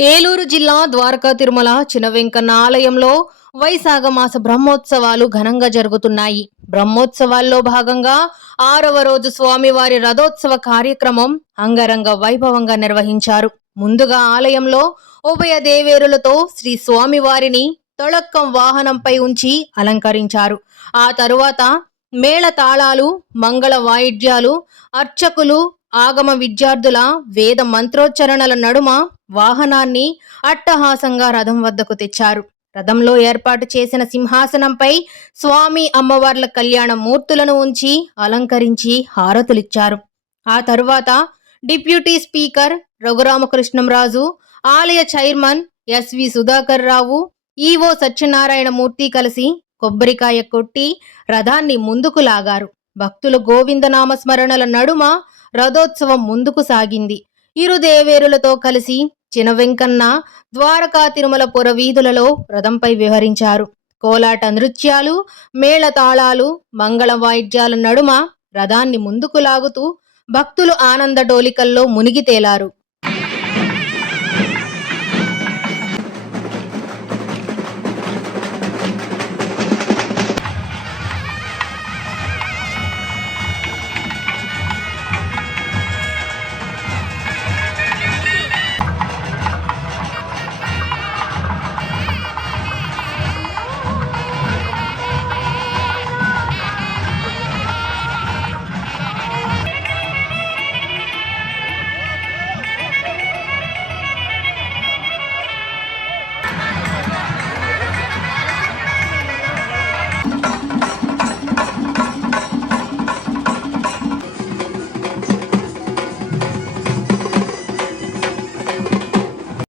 ఏలూరు జిల్లా ద్వారకా తిరుమల చినవెంకన్న ఆలయంలో వైశాఖ మాస బ్రహ్మోత్సవాలు ఘనంగా జరుగుతున్నాయి. బ్రహ్మోత్సవాల్లో భాగంగా ఆరవ రోజు స్వామివారి రథోత్సవ కార్యక్రమం అంగరంగ వైభవంగా నిర్వహించారు. ముందుగా ఆలయంలో ఉభయ దేవేరులతో శ్రీ స్వామివారిని తొళక్కం వాహనంపై ఉంచి అలంకరించారు. ఆ తరువాత మేళ తాళాలు మంగళ వాయిద్యాలు అర్చకులు ఆగమ విద్యార్థుల వేద మంత్రోచ్చరణల నడుమ వాహనాన్ని అట్టహాసంగా రథం వద్దకు తెచ్చారు. రథంలో ఏర్పాటు చేసిన సింహాసనంపై స్వామి అమ్మవార్ల కళ్యాణ మూర్తులను ఉంచి అలంకరించి హారతులిచ్చారు. ఆ తరువాత డిప్యూటీ స్పీకర్ రఘురామకృష్ణంరాజు ఆలయ chairman SV Sudhakar Rao EO Satyanarayana Murthy కలిసి కొబ్బరికాయ కొట్టి రథాన్ని ముందుకు లాగారు. భక్తుల గోవిందనామ స్మరణల నడుమ రథోత్సవం ముందుకు సాగింది. ఇరు దేవేరులతో కలిసి చినవెంకన్న ద్వారకా తిరుమల పుర వీధులలో రథంపై విహరించారు కోలాట నృత్యాలు మేళతాళాలు మంగళ వాయిద్యాల నడుమ రథాన్ని ముందుకు లాగుతూ భక్తులు ఆనంద డోలికల్లో మునిగి తేలారు.